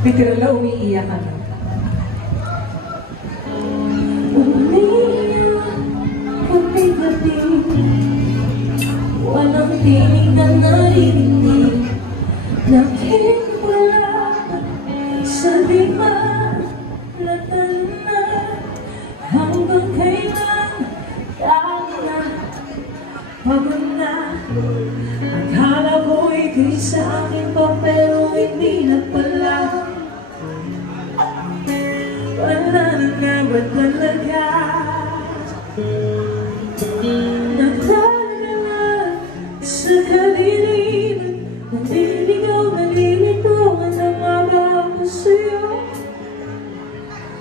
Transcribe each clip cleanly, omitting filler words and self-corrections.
Literal na umiiyak ka na. Umiiyak kapag gabi, walang tinig na narinig, nakiwala sa limalatan na hanggang kailan tayo na pagod na. Akala ko ika'y sa akin pa pero hindi na pala. Wala na nga ba talaga? Nagdadala sa kaliliman, naliligaw, nalilito, ano nga ba ako sa'yo?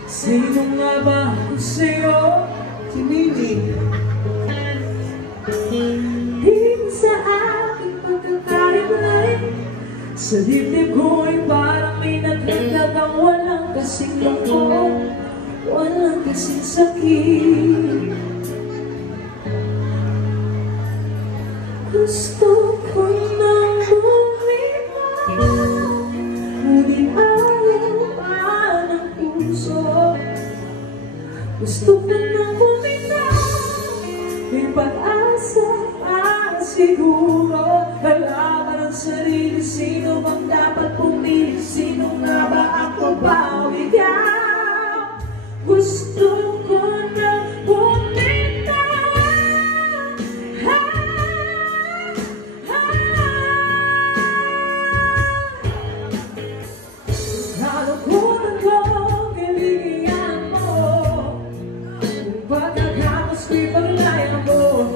Sino nga ba ako sa'yo? Si Mimi. Di sa aking pagkakarimay, sa dibdib ko'y parang may nagdagdagang walang kasing lungkot, walang kasing sakit. Gusto ko nang bumitaw, ngunit ayaw pa ng puso. Gusto ko nang bumitaw, may pag-asa para siguro. Kalaban ang sarili, sino bang dapat pumili? Sino nga ba ako ba o ikaw? Gusto ko nang bumitaw. Nalukutan ko ang kaligayahan mo, kung pagkakapos ko'y paglayan mo,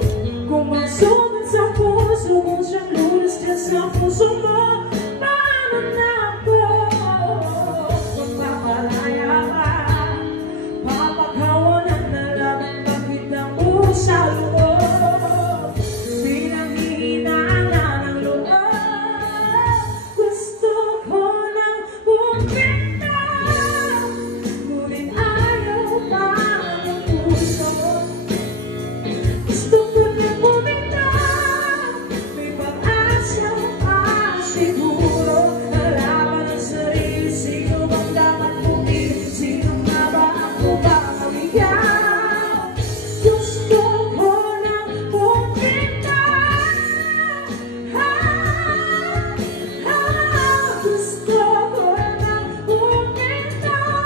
kung magsugat sa puso mo siyang lunas dyan sa puso mo, paano na ako magpapalaya ka? Papakawalan na lang ang pagkita mo sa loob, pinanghihinaan na ng loob. Gusto ko nang bumitaw, ngunit ayaw pa ng puso. Gusto ko nang bumitaw, may pag-asa pa siguro. Kalaban ang sarili, sino bang dapat pumili? Sino nga ba ako ba o ikaw? Gusto ko nang bumitaw. Gusto ko nang bumitaw.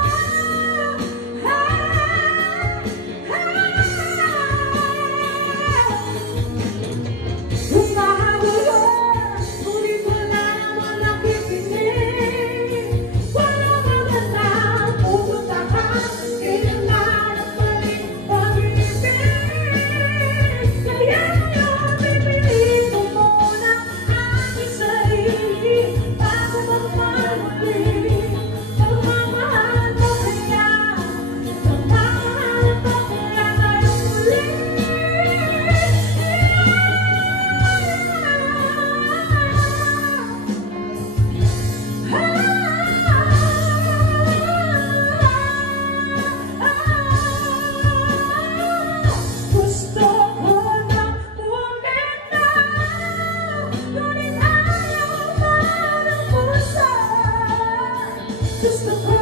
Humahabol, ngunit wala naman nakikinig. Walang maganda, pupunta ka, kailangan ang maling pag-ibig. Kaya ngayon, pipiliin ko muna aking sarili bago magmamaling. Pagmamahal mo kaya, pagmamahal mo kaya ngayong muli. Gusto ko nang bumitaw, ngunit ayaw pa ng puso. Gusto ko